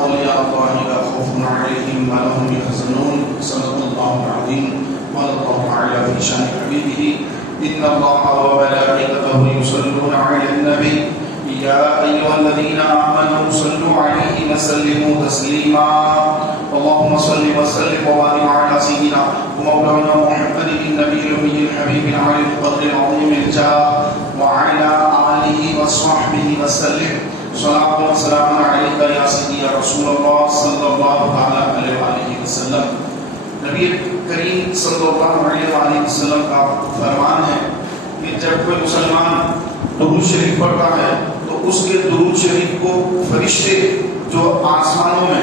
أولياء الله لا خوف عليهم ولا هم يحزنون. صدق الله العظيم. قال الله تعالى في شأن حبيبه إن الله وملائكته يصلون على النبي يا أيها الذين آمنوا صلوا عليه وسلموا تسليما. اللهم صل وسلم وبارك على سيدنا ومولانا محمد النبي الأمي الحبيب العلي القدر العظيم الجاه وعلى آله وصحبه وسلم. صلاة وسلام عليك يا سيدي يا رسول الله صلى الله عليه وآله وسلم. نبی کریم صلی اللہ علیہ وآلہ وسلم کا فرمان ہے کہ جب کوئی مسلمان درود شریف پڑھتا ہے تو اس کے درود شریف کو فرشتے جو آسمانوں میں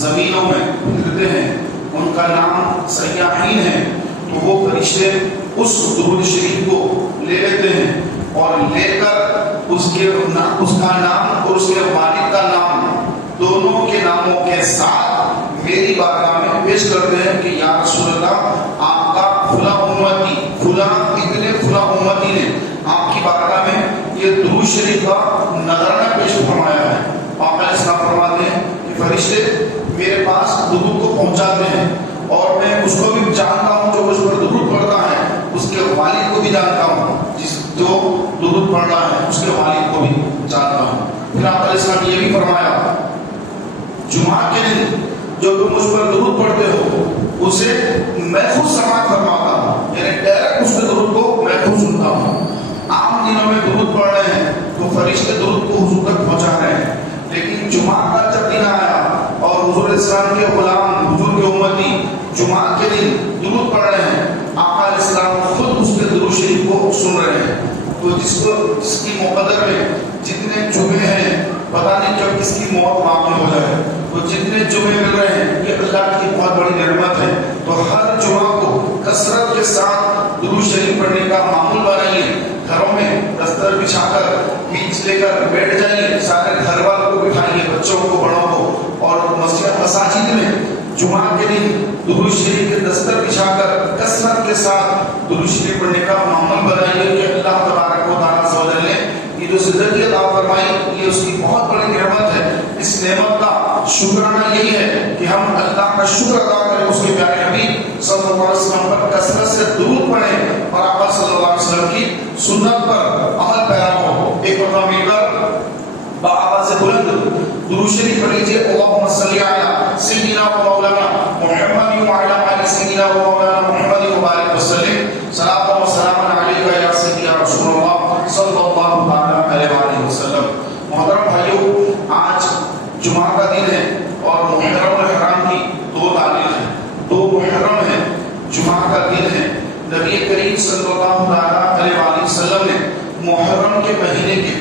زمینوں میں پھرتے ہیں ان کا نام سیاحین ہے، تو وہ فرشتے اس درود شریف کو لے لیتے ہیں اور لے کر اس کا نام اور اس کے والد کا نام دونوں کے ناموں کے ساتھ میری بارگاہ میں پیش کرتے ہیں کہ یا رسول اللہ آپ کا فلاں امتی فلاں ابن فلاں امتی نے آپ کی بارگاہ میں یہ درود شریف کا نذرانہ پیش فرمایا ہے. آپ علیہ السلام فرماتے ہیں کہ فرشتے میرے پاس درود کو پہنچاتے ہیں اور میں اس کو بھی جانتا ہوں جو مجھ پر درود پڑھتا ہے، اس کے والد کو بھی جانتا ہوں جو درود پڑھ رہا ہے اس کے والد کو بھی جانتا ہوں. پھر آپ علیہ السلام نے یہ بھی فرمایا جمعہ کے دن جو تم مجھ پر درود پڑھتے ہو اسے میں خود سماعت فرماتا ہوں، یعنی ڈائریکٹ اس کے درود کو میں خود سنتا ہوں. عام دنوں میں درود پڑھ رہے ہیں تو فرشتے درود کو حضور تک پہنچا رہے ہیں، لیکن جمعہ کا جب دن آیا اور حضور اسلام کے غلام حضور کے امتی جمعہ کے دن درود پڑھ رہے ہیں، آقا علیہ السلام خود اس کے درود شریف کو سن رہے ہیں. تو جس کی مقدر میں جتنے جمعے ہیں پتہ نہیں کب کس کی موت واقع ہو جائے، تو جتنے جمعے مل رہے ہیں یہ اللہ کی بہت بڑی نعمت ہے. تو ہر جمعہ کو کثرت کے ساتھ درود شریف پڑھنے کا معمول بنائیے. گھروں میں دستر بچھا کر میز لے کر بیٹھ جائیے، سارے گھر والوں کو بٹھائیے، بچوں کو بڑوں کو، اور مساجد میں جمعہ کے دن درود شریف کے دستر بچھا کر کثرت کے ساتھ درود شریف پڑھنے کا معمول بنائیے کہ اللہ تبارک و تعالیٰ نے یہ جو زندگی عطا فرمائی یہ اس کی بہت بڑی نعمت ہے. اس نعمت کا شکرانہ یہی ہے کہ ہم اللہ کا شکر ادا کریں، اس کے پیارے حبیب صلی اللہ علیہ وسلم پر کثرت سے درود پڑھیں اور آپ صلی اللہ علیہ وسلم کی سنت پر عمل پیرا ہو. ایک مرتبہ مل کر بآواز بلند درود شریف پڑھ لیجیے. اللہم صلی علی سیدنا و مولانا محمد وعلی آل سیدنا و مولانا محمد وبارک وسلم. صلاۃ و سلام علیک یا سیدی یا رسول اللہ صلی اللہ علیہ وآلہ وسلم. محترم بھائیو، آج جمعہ کا دن ہے اور محرم الحرام کی 2 تاریخ ہے، 2 محرم ہے، جمعہ کا دن ہے. نبی کریم صلی اللہ علیہ وآلہ وسلم نے محرم کے مہینے کے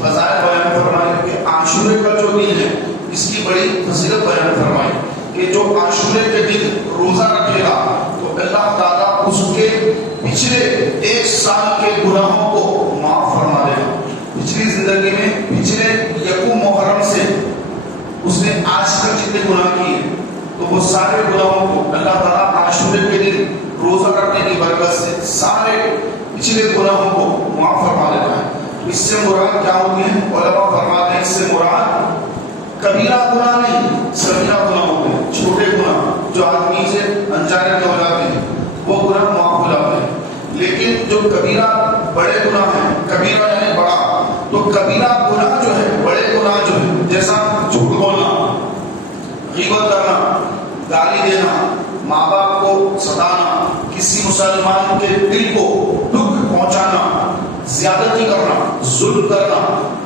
فضائل بیان فرمائے کہ عاشورے کا جو دن ہے اس کی بڑی فضیلت بیان فرمائی کہ جو عاشورے کے دن روزہ رکھے گا تو اللہ تعالیٰ اس کے پچھلے 1 سال کے گناہوں کو معاف فرما دے گا. پچھلی زندگی میں پچھلے یکم محرم سے اس نے آج تک جتنے گناہ کیے تو وہ سارے گناہوں کو اللہ تعالیٰ عاشورے کے دن روزہ رکھنے کی برکت سے سارے پچھلے گناہوں کو معاف فرما دیتا ہے. اس سے مراد کیا ہوتی ہے؟ علماء فرماتے ہیں اس سے مراد کبیرہ گناہ نہیں، صغیرہ گناہ ہوتے ہیں، چھوٹے گناہ جو آدمی سے انجانے میں ہو جاتے ہیں وہ گناہ معاف ہو جاتے ہیں. لیکن جو کبیرہ بڑے گناہ ہیں، کبیرہ یعنی بڑا، تو کبیرہ گناہ جو ہے، بڑے گناہ جو ہے، جیسا جھوٹ بولنا، غیبت کرنا، گالی دینا، ماں باپ کو ستانا، کسی مسلمان کے دل کو دکھ پہنچانا، زیادتی کرنا، ظلم کرنا،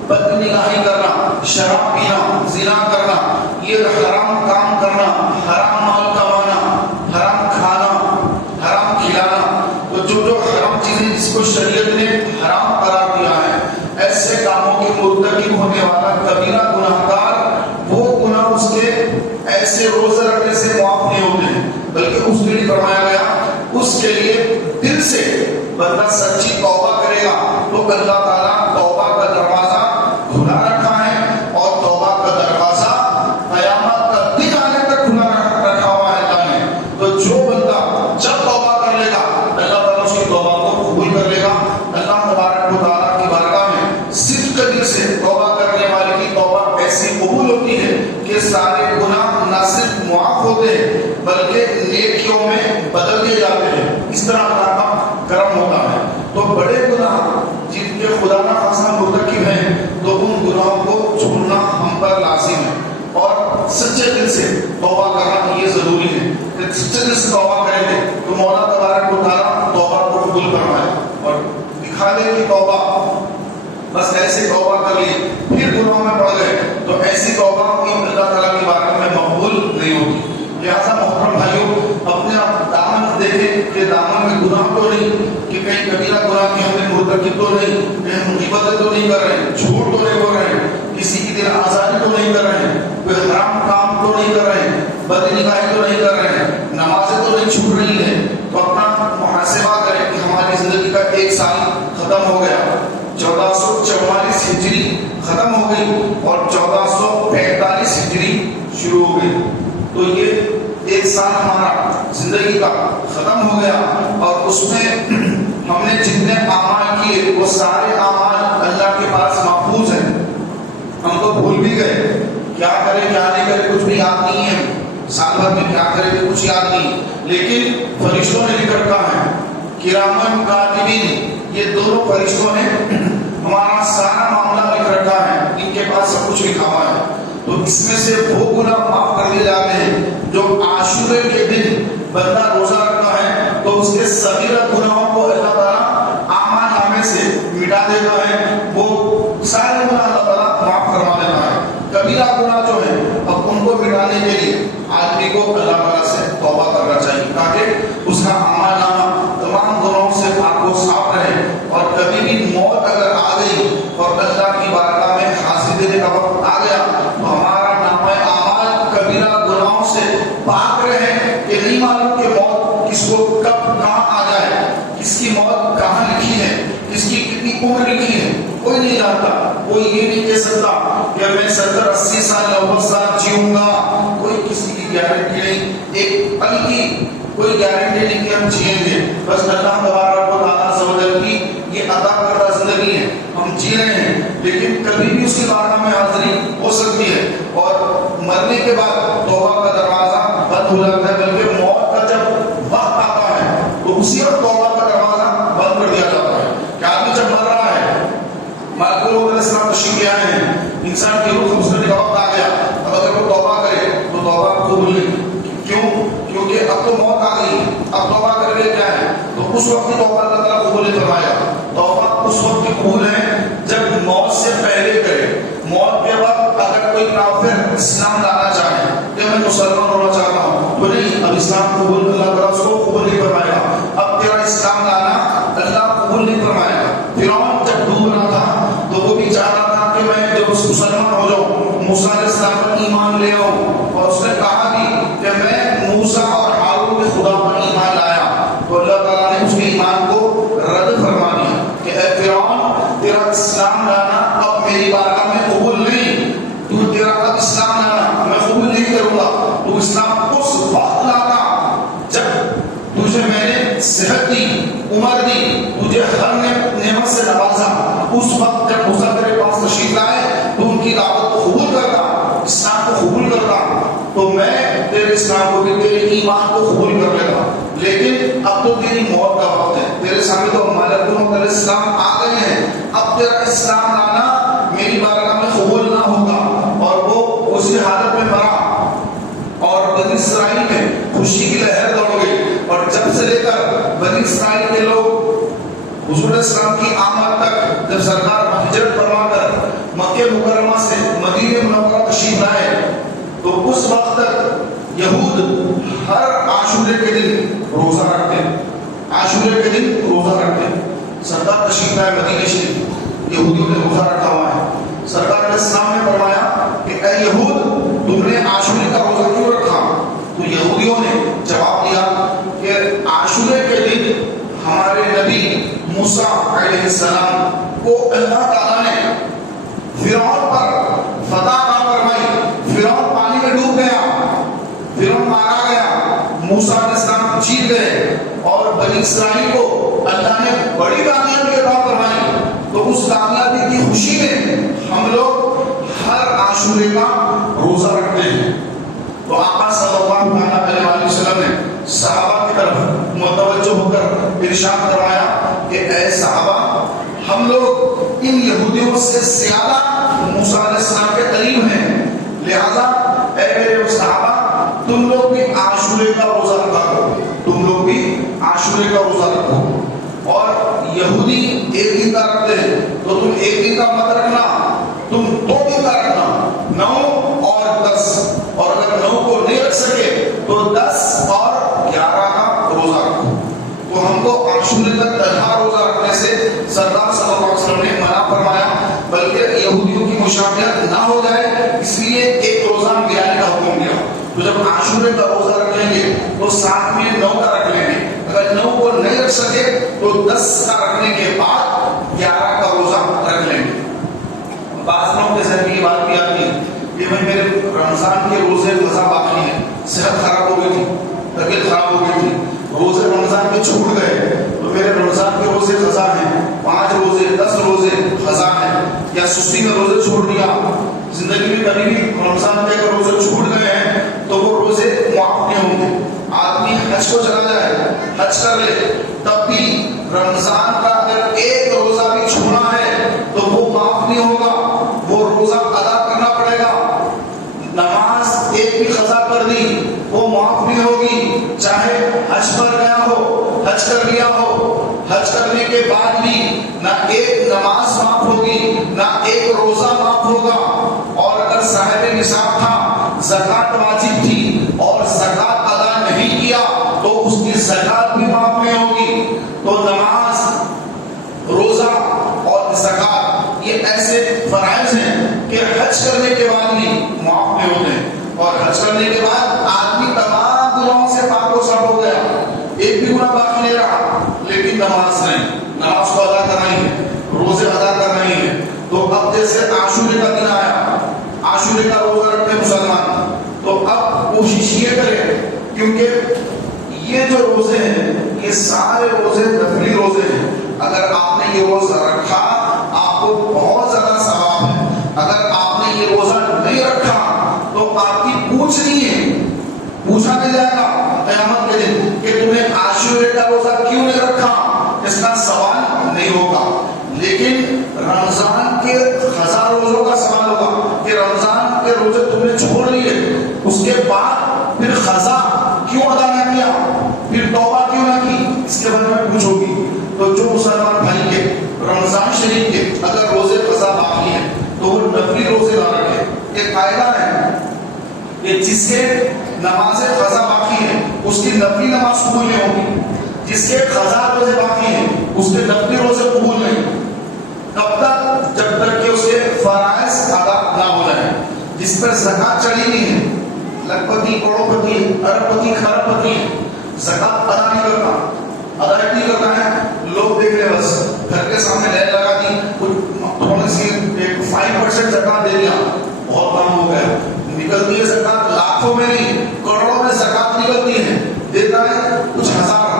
بد نگاہی کرنا، شراب پینا، زنا کرنا، یہ حرام کام کرنا، حرام مال کمانا، حرام کھانا، حرام کھلانا، تو جو حرام چیزیں جس کو شریعت نے حرام قرار دیا ہے، ایسے کاموں کے مرتکب ہونے والا کبیرہ گناہ گار وہ گناہ اس کے ایسے روزہ رکھنے سے معاف نہیں ہوتے ہیں، بلکہ اس کے لیے فرمایا گیا اس کے لیے دل سے بندہ سچی توبہ کرے گا تو اللہ تعالیٰ توبہ کا دروازہ کھلا رکھا ہے، اور توبہ کا دروازہ قیامت کا دن آنے تک کھلا رکھا ہوا ہے اللہ نے. تو جو بندہ جب توبہ کر لے گا اللہ تعالیٰ اس کی توبہ کو قبول کر لے گا. اللہ تبارک و تعالیٰ کی بارگاہ میں صرف دل سے توبہ کرنے والے کی توبہ ایسی قبول ہوتی ہے کہ سارے گناہ نہ صرف معاف ہوتے ہیں بلکہ نیکیوں میں بدل دیے جاتے ہیں. اس طرح اللہ کا کرم ہوتا ہے. تو بڑے گناہ جن کے خدا نہ خاصہ مرتکب ہیں تو ان گناہوں کو چھوڑنا ہم پر لازم ہے اور سچے دل سے توبہ کرنا یہ ضروری ہے. کہ سچے دل سے توبہ کریں گے تو مولا تبارک و تعالیٰ توبہ کو قبول فرمائے اور دکھا دے کہ توبہ بس ایسی توبہ کر لی پھر گناہوں میں پڑ گئے تو ایسی توبہ کی اللہ تعالیٰ کی بارگاہ میں مقبول نہیں ہوتی. لہٰذا محترم بھائیوں اپنے آپ دامن دیکھیں کہ دامن میں گناہ تو نہیں, کہ کہیں کبیرہ گناہ کی ہم نے مرتکب تو نہیں, کہیں غیبتیں تو نہیں کر رہے ہیں, جھوٹ تو نہیں بول رہے ہیں, کسی کی دل آزاری تو نہیں کر رہے ہیں, کوئی حرام کام تو نہیں کر رہے ہیں, بد نگاہی تو نہیں کر رہے ہیں, نمازیں تو نہیں چھوٹ رہی ہیں. تو اپنا محاسبہ کریں کہ ہماری زندگی کا ایک سال ختم ہو گیا, 1444 ہجری ختم ہو گئی اور 1445 ہجری شروع ہو گئی. تو یہ ایک سال ہمارا زندگی کا ختم ہو گیا اور اس میں ہم نے جتنے اعمال کیے وہ سارے اعمال اللہ کے پاس محفوظ ہیں. ہم تو بھول بھی گئے, کیا کریں کیا نہیں کریں کچھ بھی یاد نہیں ہے, سال بھر میں کیا کریں گے کچھ یاد نہیں. لیکن فرشتوں نے لکھ رکھا ہے, کرامن کاتبین, یہ دونوں فرشتوں نے ہمارا سارا معاملہ لکھ رکھا ہے, ان کے پاس سب کچھ لکھا ہوا ہے. تو اس میں سے وہ گناہ معاف کر دیے جاتے ہیں جو عاشورے کے دن بندہ روزہ رکھتا ہے تو اس کے صغیرہ گناہوں کو اللہ تعالیٰ اعمال نامے سے مٹا دیتا ہے, وہ سارے گناہ اللہ تعالیٰ معاف کروا دیتا ہے. کبیرہ گناہ جو ہے اب ان کو مٹانے کے لیے آدمی کو اللہ تعالیٰ سے توبہ کرنا چاہیے تاکہ اس کا اعمال نامہ تمام گناہوں سے پاک و صاف رہے. اور کبھی بھی موت اگر آ گئی اور اللہ کی بارگاہ میں حاضری دینے کا وقت آ گیا تو ہمارا نامہ اعمال کبیرہ گناہوں سے پاک رہے کہ نہیں معلوم کہ موت کس کو کب کہاں آ جائے, کس کی موت کہاں لکھی ہے, کس کی کتنی عمر لکھی ہے, کوئی نہیں جانتا. کوئی یہ نہیں کہہ سکتا کہ میں 70-80 سال 90 سال جیوں گا, کوئی کسی کی گارنٹی نہیں, ایک پل کی کوئی گارنٹی نہیں کہ ہم جیئیں گے. بس اللہ تبارک و تعالیٰ عز و جل کی یہ عطا کردہ زندگی ہے, ہم جی رہے ہیں لیکن کبھی بھی اس کی بارگاہ میں حاضری ہو سکتی ہے اور مرنے کے بعد توبہ کا دروازہ بند ہو جاتا ہے, بلکہ موت کا جب وقت آتا ہے تو اسی وقت توبہ کا دروازہ بند کر دیا جاتا ہے. کہ آدمی جب مر رہا ہے, ملائکہ علیہ السلام تشریف لے آئے ہیں, انسان کی روح قبض کرنے کا وقت آ گیا, اب اگر وہ توبہ کرے تو توبہ قبول نہیں. کیوں؟ کیونکہ اب تو موت آ گئی, اب توبہ کر کے کیا ہے, تو اس وقت کی توبہ اللہ تعالیٰ قبول نہیں فرمایا. توبہ اس وقت کی قبول ہے جب موت سے پہلے کرے. موت کے وقت اگر کوئی کافر اسلام لانا چاہے کہ میں مسلمان ہونا چاہتا ہوں تو نہیں, اب اسلام قبول اللہ تعالیٰ اس کو قبول نہیں فرمائے گا. اب تیرا اسلام لانا اللہ قبول نہیں فرمائے گا. فرعون جب ڈوب رہا تھا تو وہ بھی چاہ رہا تھا کہ میں جب مسلمان ہو جاؤں, موسیٰ علیہ السلام پر ایمان لے آؤں, اور اس نے کہا بھی کہ میں موسیٰ اور ہارون کے خدا پر ایمان لایا. تو اللہ تعالیٰ نے اس کے ایمان کو رد فرما دیا کہ اے فرعون تیرا اسلام لانا اب میری بارگاہ میں قبول نہیں, تو تیرا اب اسلام لانا میں قبول نہیں کروں گا. تو اسلام اس وقت لانا جب تجھے میں نے صحت دی, عمر دی, تجھے ہر نعمت سے نوازا, اس وقت جب موسیٰ تیرے پاس تشریف لائے تو ان کی دعوت کو قبول کرتا, اسلام کو قبول کرتا, تو میں تیرے اسلام کو بھی تیرے ایمان کو قبول کر لیتا. لیکن اب تو تیری موت کا وقت ہے, تیرے سامنے تو ملائکہ علیہ السلام آ گئے ہیں, اب تیرا اسلام لانا میری بارگاہ میں قبول نہ ہوگا. اور وہ اسی حالت میں مرا اور بنی اسرائیل میں خوشی کی لہر دوڑ گئی. اور جب سے لے کر بنی اسرائیل کے لوگ حضور علیہ السلام کی آمد تک جب سرکار ہجرت فرما کر مکہ مکرمہ سے مدینہ منورہ تشریف لائے تو اس وقت تک یہود ہر عاشورے کے دن روزہ رکھتے, عاشورے کے دن روزہ رکھتے. سرکار تشریف لائے مدینہ شریف, یہودیوں نے روزہ رکھا ہوا ہے. سرکار علیہ السلام نے فرمایا کہ اے یہود تم نے عاشورے کا روزہ کیوں رکھا؟ تو یہودیوں نے جواب دیا کہ عاشورے کے دن ہمارے نبی موسیٰ علیہ السلام کو اللہ تعالیٰ نے فرعون پر فتح عطا فرمائی. فرعون پانی میں ڈوب گیا, فرعون مارا گیا, موسیٰ علیہ السلام جیت گئے اور بنی اسرائیل کو اللہ نے بڑی کامیابی عطا فرمائی. تو اس کامیابی کی خوشی میں ہم لوگ ہر عاشورے کا روزہ رکھتے ہیں. تو آقا صلی اللہ علیہ وسلم نے صحابہ کی طرف متوجہ ہو کر ارشاد فرمایا کہ اے صحابہ، ہم لوگ ان یہودیوں سے زیادہ موسیٰ علیہ السلام کے قریب ہیں، لہذا اے میرے صحابہ تم لوگ بھی عاشورے کا روزہ رکھا کرو، تم لوگ بھی عاشورے کا روزہ رکھو. اور یہودی ایک دن کا رکھتے ہیں تو تم ایک دن کا مت رکھنا، تم 2 دن کا رکھنا، 9 اور 10، اور اگر 9 کو نہیں رکھ سکے تو 10 اور 11 کا روزہ رکھو. تو ہم کو عاشورے کا تنہا روزہ رکھنے سے سرکار صلی اللہ علیہ وسلم نے منع فرمایا، بلکہ یہودیوں کی مشابہت نہ ہو جائے اس لیے ایک روزہ گرانے کا حکم دیا. تو جب عاشورے کا روزہ رکھیں گے تو ساتھ میں 9 کا رکھ لیں گے، اگر 9 کو نہیں رکھ سکے تو 10 کا رکھنے کے بعد 11 کا روزہ رکھ لیں گے. بعض لوگوں کے ذہن میں یہ بات بھی آتی ہے کہ بھائی میرے رمضان کے روزے قضا باقی ہیں، صحت خراب ہو گئی تھی، طبیعت خراب ہو گئی تھی، روزے رمضان کے چھوٹ گئے تو میرے رمضان کے روزے قضا ہیں، 5 روزے 10 روزے قضا ہیں، یا سستی میں روزے چھوڑ دیا، زندگی میں کبھی بھی رمضان کے اگر روزے چھوٹ گئے ہیں تو وہ روزے معاف نہیں ہوں گے. آدمی حج کو چلا جائے، حج کر لے، تب بھی رمضان کا اگر ایک روزہ بھی چھوڑا ہے تو وہ معاف نہیں ہوگا، وہ روزہ ادا کرنا پڑے گا. نماز ایک بھی قضا کر دی وہ معاف نہیں ہوگی، چاہے حج پر گیا ہو، حج کر لیا ہو، حج کرنے کے بعد بھی نہ ایک نماز معاف ہوگی نہ ایک روزہ معاف ہوگا. اور اگر صاحب نصاب تھا، زکات واجب تھی اور زکات ادا نہیں کیا تو اس کی زکات بھی معاف نہیں ہوگی. تو نماز، روزہ اور زکات یہ ایسے فرائض ہیں کہ حج کرنے کے بعد بھی معاف نہیں ہوتے ہیں. اور حج کرنے کے بعد آدمی تمام گناہوں سے پاک و صاف ہو گیا، ایک بھی گناہ باقی نہیں رہا، لیکن نماز نہیں، نماز کو ادا کرنا ہی ہے، روزے ادا کرنا ہی ہے. تو اب جیسے عاشورے کا دن آیا، عاشورے کا روزہ رکھتے مسلمان، تو اب کوشش یہ کریں، کیونکہ یہ جو روزے ہیں یہ سارے روزے نفلی روزے ہیں. اگر آپ نے یہ روزہ رکھا آپ کو بہت زیادہ ثواب ہے، اگر آپ نے یہ روزہ نہیں رکھا تو آپ کی پوچھ نہیں ہے، پوچھا نہیں جائے گا قیامت کے دن کہ تمہیں عاشورے کا روزہ کیوں نہیں رکھا، اس کا سوال نہیں ہوگا. لیکن رمضان کے قضا روزوں کا سوال ہوگا کہ رمضان کے روزے تم نے چھوڑ لیے، اس کے بعد پھر قضا کیوں ادا نہ کیا، پھر توبہ کیوں نہ کی، اس کے بارے میں پوچھو گی. تو جو مسلمان بھائی کے رمضان شریف کے اگر روزے قضا باقی ہیں تو وہ نفلی روزے نہ رکھے. ایک قاعدہ ہے کہ جس کے نماز قضا باقی ہے اس کی نفلی نماز قبول نہیں ہوگی، جس کے قضا روزے باقی ہیں اس کے نفلی روزے قبول نہیں. کب تک؟ جب تک کہ اس کے فرائض ادا نہ ہو جائیں. جس پر زکات چڑھی نہیں ہے، لکھ پتی، کروڑ پتی، ارب پتی، خرب پتی، زکات ادا نہیں کرتا، ادا نہیں کرتا ہے. لوگ دیکھ لیں بس گھر کے سامنے لائن لگا دی، تھوڑی سی 5% زکات دے دیا، بہت کام ہو گیا. نکلتی ہے زکات لاکھوں میں نہیں کروڑوں میں زکات نکلتی ہے. دیتا ہے کچھ ہزار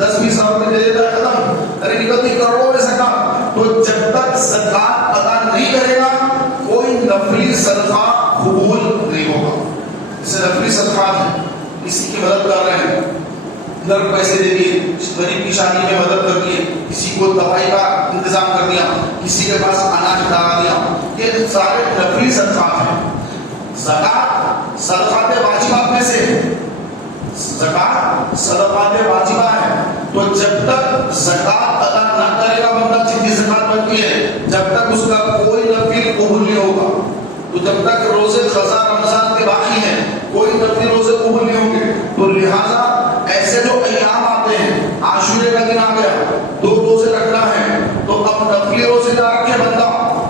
10-20 ہزار میں دے دیتا ہے، ختم. ارے نکلتی کروڑوں میں زکات. تو جب تک زکات ادا نہیں کرے گا کوئی نفلی صدقہ قبول نہیں ہوگا. اسے نفلی صدقات ہیں، کسی کی مدد کر رہے ہیں، گھر پیسے دے دیے، غریب کی شادی میں مدد کر دیے، کسی کو دوائی کا انتظام کر دیا، کسی کے پاس اناج ڈالا دیا، یہ سارے نفلی صدقات ہیں. زکات صدقات واجبات میں سے، زکات صدقات واجبہ ہے. تو جب تک زکات ادا نہ کرے گا بندہ، جتنی زکات بنتی ہے، جب تک اس کا کوئی نفل قبول نہیں ہوگا. تو جب تک روزے قضا رمضان کے باقی ہیں کوئی نفلی روزے قبول نہیں ہوں گے. تو لہذا ایسے جو ایام آتے ہیں، عاشورے کا دن آ گیا، 2 روزے رکھنا ہے تو اب نفلی روزے نہ رکھے بندہ.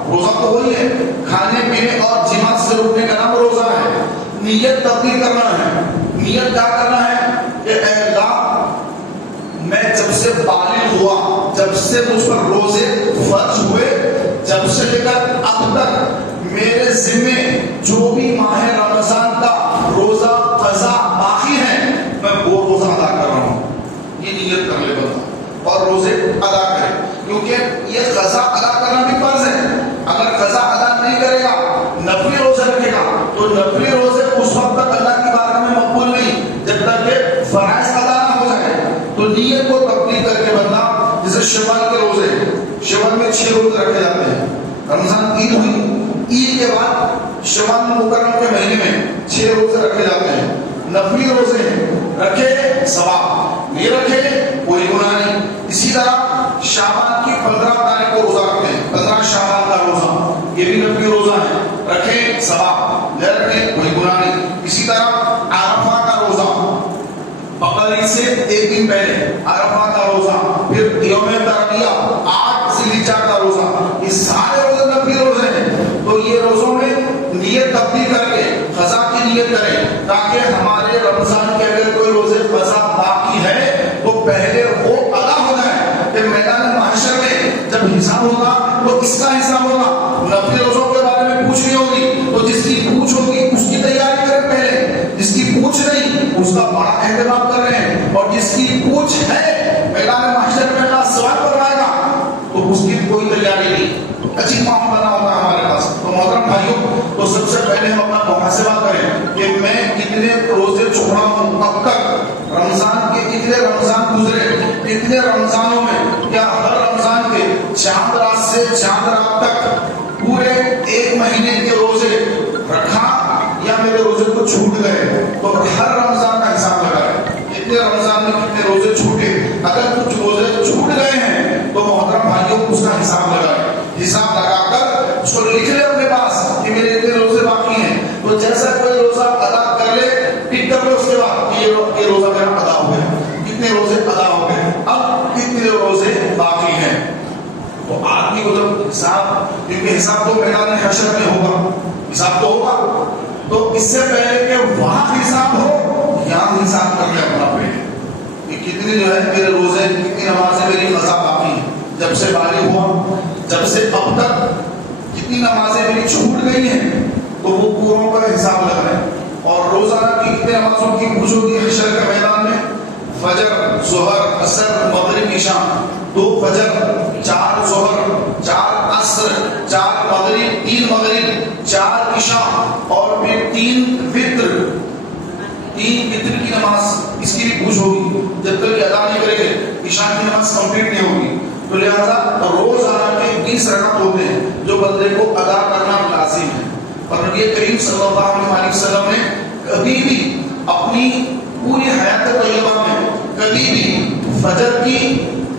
روزہ تو وہی ہے، کھانے پینے اور جماع سے رکنے کا نام روزہ ہے. نیت تبدیل کرنا ہے. نیت کیا کرنا ہے کہ اے اللہ، میں جب سے بالغ ہوا، جب سے مجھ پر روزے فرض ہوئے، جب سے لے کر اب تک میرے ذمے جو بھی ماہ رمضان کا روزہ قضا باقی ہے میں وہ روزہ ادا کر رہا ہوں. یہ نیت کر لے بندہ اور روزے ادا کرے، کیونکہ یہ قضا ادا کرنا بھی فرض ہے. اگر قضا ادا نہیں کرے گا، نفلی روزہ رکھے گا تو نفلی شوال مکرم کے مہینے میں 6 روزے رکھے جاتے ہیں، نفلی روزے رکھے ثواب، نہیں رکھے کوئی گناہ نہیں۔ اسی طرح شعبان کی 15 تاریخ کو روزہ رکھتے ہیں، 15 شعبان کا روزہ، یہ بھی نفلی روزہ ہے، رکھے ثواب، نہیں رکھے کوئی گناہ نہیں۔ اسی طرح عرفہ کا روزہ، بقر عید سے 1 دن پہلے عرفہ کا روزہ، پھر یوم ترویہ 8 ذی الحجہ کا روزہ، یہ سارے روزے نفلی روزے ہیں۔ تو یہ روزوں میں نیت تبدیل کر کے قضا کی نیت کریں، تاکہ ہمارے رمضان کے اگر کوئی روزے قضا باقی ہے تو پہلے وہ ادا ہو جائے، کہ میدان محشر میں جب حساب ہوگا تو کس کا حساب ہوگا؟ نفلی روزوں کے بارے میں پوچھ نہیں ہوگی، تو جس کی پوچھ ہوگی اس کی تیاری کریں پہلے، جس کی پوچھ نہیں اس کا بڑا اہتمام کر رہے ہیں، اور جس کی پوچھ ہے میدان محشر میں اللہ سوال کروائے گا تو اس کی کوئی تیاری نہیں، تو اچھی معاملہ نہ ہوتا ہمارے پاس۔ تو محترم بھائیوں، تو سب سے پہلے ہم اپنا محاسبہ کریں کہ میں کتنے روزے چھوڑا ہوں اب تک، رمضان کے کتنے رمضان گزرے، کتنے رمضانوں میں، کیا ہر رمضان کے چاند رات سے چاند رات تک پورے 1 مہینے کے روزے رکھا، یا میرے روزے کو چھوٹ گئے؟ تو ہر رمضان کا حساب لگائیں، کتنے رمضان میں کتنے روزے چھوٹے۔ اگر کچھ روزے چھوٹ گئے ہیں تو محترم بھائیوں اس کا حساب لگائیں، حساب لگا کر اس کو لکھ لے اپنے پاس کہ میرے اتنے روزے باقی ہیں۔ تو جیسا کوئی روزہ ادا کر لے، ٹک کر لے اس کے بعد یہ روزہ میرا ادا ہو گیا، کتنے روزے ادا ہو گئے، اب کتنے روزے باقی ہیں۔ تو آدمی کو جب حساب، کیونکہ حساب تو میدان حشر میں ہوگا، حساب تو ہوگا، تو اس سے پہلے کہ وہاں حساب ہو، یہاں حساب کر لے اپنا پہلے کہ کتنی جو ہے میرے روزے، کتنی نمازیں میری قضا باقی ہیں، جب سے بالغ ہوا، جب سے اب تک کتنی نمازیں میری چھوٹ گئی ہیں، تو وہ پوروں کا حساب لگ رہے ہیں۔ اور روزانہ کی کتنے نمازوں کی پوچھ ہوگی حشر کے میدان میں؟ فجر، ظہر، عصر، مغرب، عشاء، 2 فجر، 4 ظہر، 4 عصر، 4 مغرب، 3 مغرب، 4 عشاء، اور پھر 3 وتر، 3 وتر کی نماز، اس کی بھی پوچھ ہوگی، جب تک یہ ادا نہیں کرے گے عشاء کی نماز کمپلیٹ نہیں ہوگی۔ تو لہذا روزانہ کے 20 رکعت ہوتے ہیں جو بندے کو ادا کرنا لازم ہے۔ اور نبی کریم صلی اللہ علیہ وسلم نے کبھی بھی اپنی پوری حیات طیبہ میں کبھی بھی فجر کی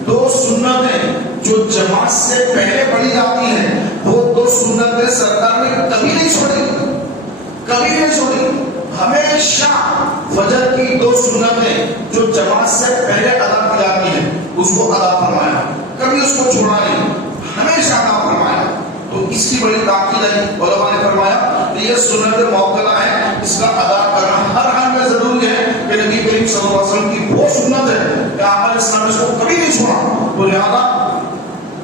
2 سنتیں جو جماعت سے پہلے پڑھی جاتی ہیں، وہ 2 سنتیں سرکار نے کبھی نہیں چھوڑی، کبھی نہیں چھوڑی۔ ہمیشہ فجر کی 2 سنتیں جو جماعت سے پہلے ادا کی جاتی ہیں اس کو ادا فرمایا، کبھی اس کو چھوڑا نہیں، ہمیشہ ادا فرمایا۔ تو اس کی بڑی تاکید ہے، علماء نے فرمایا کہ یہ سنت موقعہ ہے، اس کا ادا کرنا ہر حال میں ضروری ہے، کہ نبی کریم صلی اللہ علیہ وسلم کی وہ سنت ہے کہ آقا اسلام نے اس کو کبھی نہیں چھوڑا، تو لہذا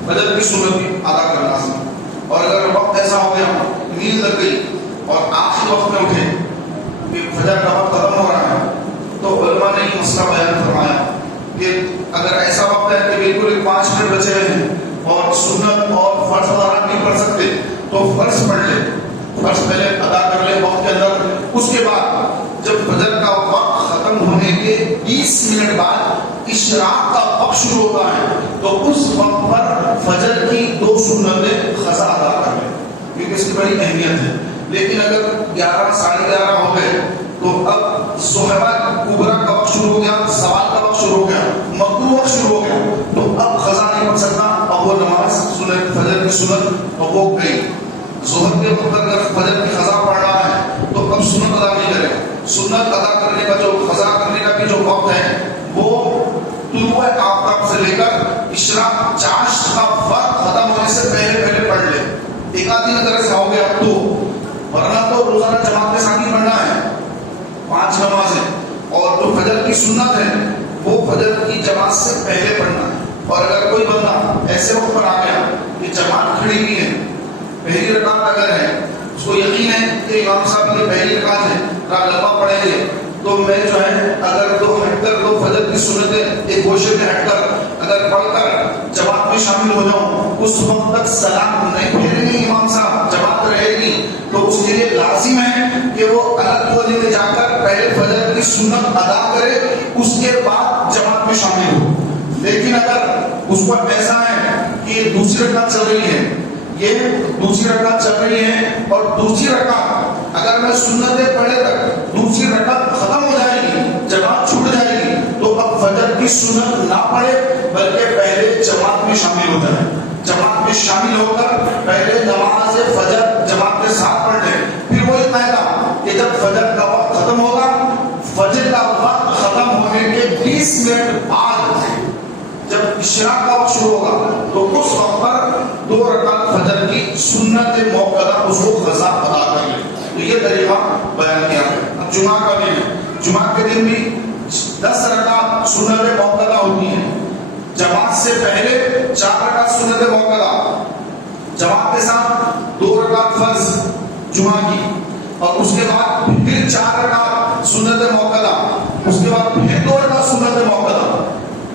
فجر کی سنت بھی ادا کرنا لازم۔ اور اگر وقت ایسا ہو گیا، نیند لگ گئی اور آخری وقت میں اٹھے کہ فجر کا وقت ختم ہو رہا ہے، تو علماء نے یہ مسئلہ بیان فرمایا کہ اگر ایسا وقت ہے کہ بالکل 5 منٹ بچے ہوئے ہیں اور سنت اور فرض ادا نہیں پڑھ سکتے، تو فرض پڑھ لے، فرض پہلے ادا کر لے وقت کے اندر۔ اس کے بعد جب فجر کا وقت ختم ہونے کے 20 منٹ بعد اشراق کا وقت شروع ہوتا ہے، تو اس وقت پر فجر کی 2 سنتیں قضا ادا کر لیں، کیونکہ اس کی بڑی اہمیت ہے۔ لیکن اگر 11 ساڑھے 11 ہو گئے تو اب ظہر کبریٰ کا وقت شروع ہو گیا، زوال کا وقت شروع ہو گیا، مغرب وقت شروع ہو گیا، تو اب قضا نہیں پڑھ سکتا، اب وہ نماز سنت فجر کی سنت ہو گئی۔ ظہر کے وقت اگر فجر کی قضا پڑھ رہا ہے تو اب سنت ادا نہیں کرے، سنت ادا کرنے کا جو قضا کرنے کا بھی جو وقت ہے وہ طلوع آفتاب سے لے کر اشراق چاشت کا وقت ختم ہونے سے پہلے پڑھ لے۔ ایک آدھ دن اگر ایسا ہو گیا تو، ورنہ تو روزانہ جماعت کے ساتھ ہی پڑھنا ہے 5 نمازیں، اور جو فجر کی سنت ہے وہ فجر کی جماعت سے پہلے پڑھنا ہے۔ اور اگر کوئی بندہ ایسے وقت پر آ گیا کہ جماعت کھڑی ہوئی ہے، پہلی رکعت اگر ہے، اس کو یقین ہے کہ امام صاحب یہ پہلی رکعت ہے، لمبا پڑھیں گے، تو میں جو ہے اگر ہٹ کر 2 فجر کی سنتیں ایک گوشے میں ہٹ کر اگر پڑھ کر جماعت میں شامل ہو جاؤں، اس وقت تک سلام نہیں پھیریں گے امام صاحب، جماعت رہے گی، تو اس کے لیے لازم ہے کہ وہ الگ کونے میں جا کر پہلے فجر کی سنت ادا کرے، اس کے بعد جماعت میں شامل ہو۔ لیکن اگر اس پر ایسا ہے کہ دوسری رکعت چل رہی ہے، یہ دوسری رکعت چل رہی ہے اور دوسری رکعت اگر میں سنتیں پڑھے تک دوسری رکعت ختم ہو جائے گی، جماعت چھوٹ جائے گی، تو اب فجر کی سنت نہ پڑھے بلکہ پہلے جماعت میں شامل ہو جائے، جماعت میں شامل ہو کر پہلے نماز فجر جماعت کے ساتھ پڑھ لیں۔ پھر وہی قاعدہ کہ جب فجر کا وقت ختم ہوگا، فجر کا وقت ختم ہونے کے 20 منٹ بعد جب اشراق کا وقت شروع ہوگا تو اس وقت پر 2 رکعت فجر کی سنت موقدہ اس کو قضا ادا کر لیں۔ تو یہ طریقہ بیان کیا ہے۔ اب جمعہ کا دن ہے، جمعہ کے دن بھی 10 رکعت سنت موقدہ ہوتی ہیں، جماعت سے پہلے 4 رکعت سنت موقدہ، جماعت کے ساتھ 2 رکعت فرض جمعہ کی، اور اس کے بعد پھر 4 رکعت سنت موقدہ، اس کے بعد پھر 2 رکعت سنت موقدہ۔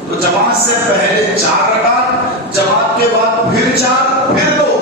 تو جماعت سے پہلے 4 رکعت، جماعت کے بعد پھر 4 پھر 2،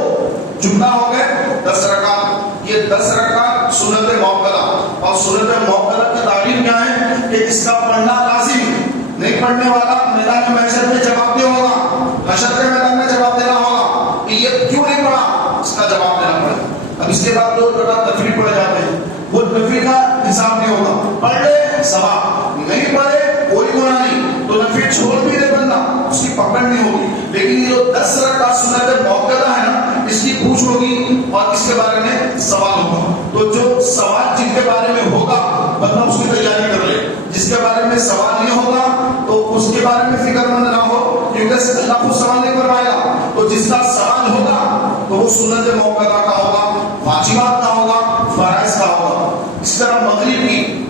جملہ ہو گئے 10 رکعت۔ یہ 10 رکعت سنت موقدہ، اور سنت موقدہ کی تعلیم کیا ہے کہ اس کا پڑھنا لازم ہے، نہیں پڑھنے والا میدان محشر میں جواب دے ہوگا، حشر کے میدان میں جواب دینا ہوگا کہ یہ کیوں نہیں پڑھا، اس کا جواب دینا پڑے۔ اب اس کے بعد 2 رکعت نفلی پڑھے جاتے ہیں، وہ نفلی کا حساب نہیں ہوگا، پڑھ لے ثواب، نہیں پڑھے کوئی گناہ نہیں، تو نفلی چھوڑ بھی دے بندہ اس کی پکڑ نہیں ہوگی۔ لیکن یہ جو 10 رکعت سنت موقدہ ہے نا، اس کی پوچھ ہوگی اور اس کے بارے میں سوال ہوگا۔ تو جو سوال جن کے بارے میں ہوگا بندہ اس کی تیاری کر لے، جس کے بارے میں سوال نہیں ہوگا تو اس کے بارے میں فکر مند نہ ہو، کیونکہ اللہ کو سوال نہیں کروائے گا۔ تو جس کا سوال ہوگا تو وہ سنت موقدہ کا ہوگا، واجبات کا ہوگا، فرائض کا ہوگا۔ اس طرح مغرب کی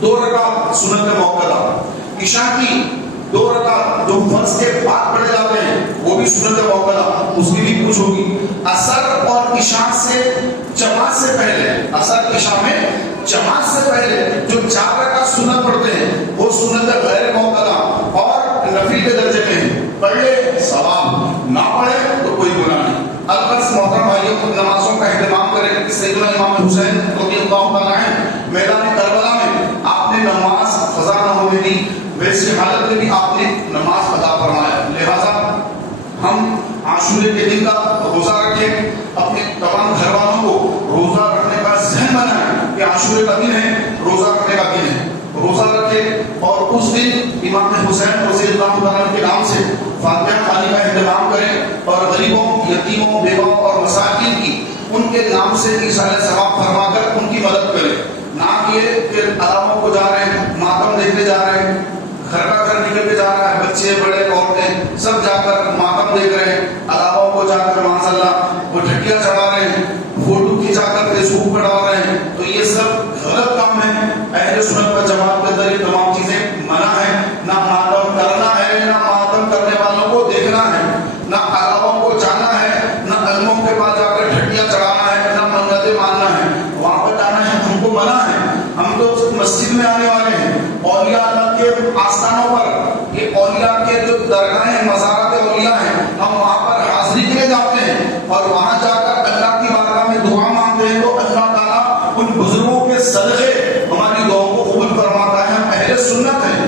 2 رکعت سنت موقدہ، عشاء کی 2 رکعت جو فرض کے بعد پڑھے جاتے ہیں وہ بھی سنت موقدہ، اس کی بھی پوچھ ہوگی۔ عصر اور عشاء سے جماعت سے پہلے، عصر عشاء میں جماعت سے پہلے جو 4 رکعت سنت پڑھتے ہیں وہ سنت غیر موقدہ اور نفلی کے درجے میں ہیں، پڑھ لے ثواب، نہ پڑھے تو کوئی گناہ نہیں۔ البتہ محترم بھائیوں، نمازوں کا اہتمام کریں۔ سیدنا امام حسین رضی اللہ تعالیٰ عنہ میدان کربلا میں آپ نے نماز قضا نہ ہونے دی، ویسی حالت میں بھی آپ نے نماز ادا فرمایا۔ لہذا ہم عاشورے کے دن کا روزہ رکھیں، اپنے تمام گھر والوں کو روزہ رکھنے کا ذہن بنائیں کہ عاشورے کا دن ہے، روزہ رکھنے کا دن ہے، روزہ رکھیں اور اس دن امام حسین رضی اللہ تعالیٰ کے نام سے فاتحہ خوانی کا اہتمام کریں اور غریبوں، یتیموں، بیواؤں اور مساکین کی ان کے نام سے ایصال ثواب فرما کر ان کی مدد کریں۔ نہ کہ علاموں کو جا رہے ہیں، ماتم دیکھنے جا رہے ہیں، گھر کا گھر نکل کے جا رہا ہے، بچے بڑے عورتیں سب جا کر ماتم دیکھ رہے ہیں، علاموں کو جا کر معاذ اللہ وہ ٹھٹیاں چڑھا رہے ہیں، فوٹو کھینچا کر فیس بک پر ڈال رہے ہیں، تو یہ سب غلط کام ہے۔ اہل سنت پر جماعت کے اندر یہ تمام چیزیں منع ہے، نہ ماتم کرنا ہے، نہ ماتم کرنے والوں کو دیکھنا ہے، نہ علاموں کو جانا ہے، نہ علموں کے پاس جا کر ٹھٹیاں چڑھانا ہے، نہ منتیں ماننا ہے، وہاں پر جانا ہے ہم کو منع ہے۔ ہم تو مسجد میں آنے والے ہیں، اولیاء اللہ کے آستانوں پر، یہ اولیاء کے جو درگاہیں مزارات اولیاء ہیں، ہم وہاں پر حاضری کے لیے جاتے ہیں اور وہاں جا کر اللہ کی بارگاہ میں دعا مانگتے ہیں تو اللہ تعالیٰ ان بزرگوں کے صدقے ہماری دعاؤں کو قبول فرماتا ہے۔ ہم اہل سنت ہیں،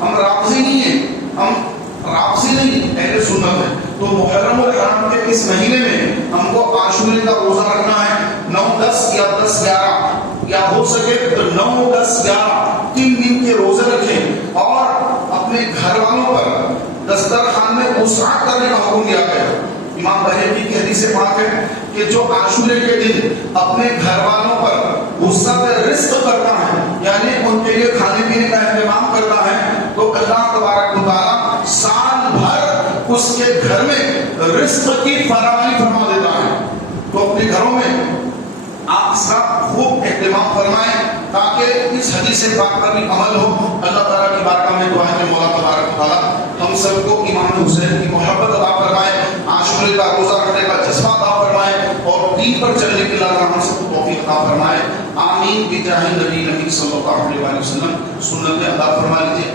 ہم رافضی نہیں ہیں، ہم رافضی نہیں، اہل سنت ہیں۔ تو محرم الحرام کے اس مہینے میں ہم کو عاشورے کا روزہ رکھنا ہے، 9، 10 یا 10، 11 یا ہو سکے تو 9، 10، 11 3 دن کے روزے رکھیں اور اپنے گھر والوں پر دسترخوان میں وسعت کرنے کا حکم دیا گیا۔ امام بہقی کی حدیث پاک ہے کہ جو عاشورے کے دن اپنے گھر والوں پر وسعت رزق کرتا ہے، یعنی ان کے لیے کھانے پینے کا اہتمام کرتا ہے، تو اللہ تبارک و تعالیٰ سال بھر اس کے گھر میں رزق کی فراوانی فرما دیتا ہے۔ تو اپنے گھروں میں آپ اس کا خوب اہتمام فرمائیں تاکہ اس حدیث پاک پر بھی عمل ہو۔ اللہ تعالیٰ کی بارگاہ میں دعا ہے کہ مولا تبارک و تعالیٰ ہم سب کو امام حسین کی محبت عطا فرمائے، عاشورے کا روزہ رکھنے کا جذبہ عطا فرمائے اور دین پر چلنے کے لیے ہم سب کو توفیق عطا فرمائے۔ آمین بجاہ نبی صلی اللہ علیہ وسلم۔ سنت ادا فرما لیجیے۔